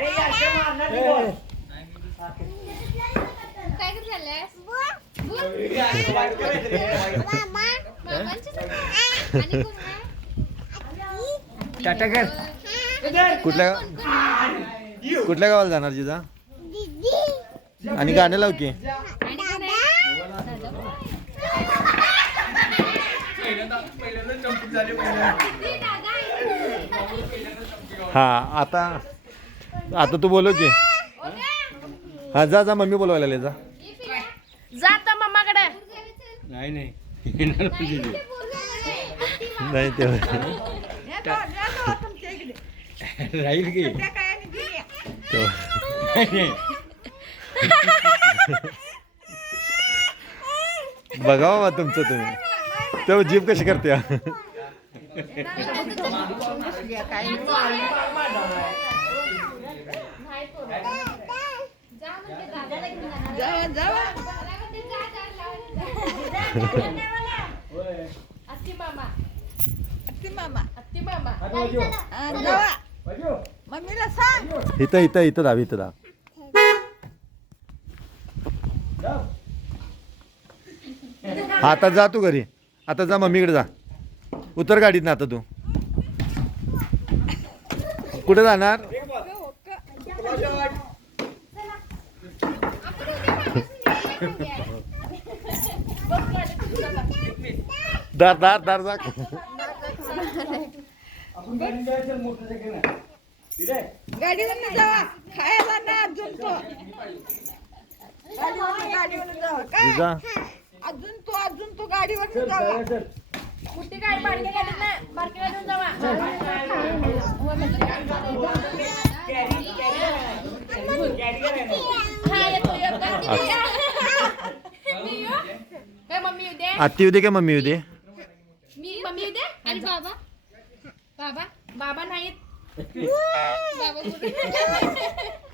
काय? आहे? टाटा कर. कुठल्या कुठल्या गावाला जाणार जिजा? आणि गाणं लाव की. हा आता आता तू बोलव की. हा जा जा मम्मी बोलवायला लागले जा. जाता मम्माकडे नाही नाही. येणार. नाही ते. राहील की. ते- नाही. बघा बाबा तुमचं तुम्ही. तेव्हा जीप कशी करते? पोरं. जा म्हणते दादाला घेऊन जाणार. दादा म्हणते जा, जा, मामा मामा मम्मीला सांग इथं इथं इथं दाब इथं दाब हा, आता जा तू घरी आता जा मम्मीकडे जा उतर गाडीत ना आता तू कुठे जाणार दार दार दार जा गाडीवर जावा. खायला ना अजून तो. गाडीवर गाडीवर जावा. काय? जिजा अजून तो अजून तो गाडीवर जावा. कुठे काय बारक्या गाडीत नाही बारक्या गाडीत जावा हा येतो येतो मी येऊ? काय मम्मी येऊ दे आत्ती येऊ दे का मम्मी येऊ दे? मी मम्मी येऊ दे? आणि बाबा? बाबा? बाबा नाहीत. बाबा कुठे?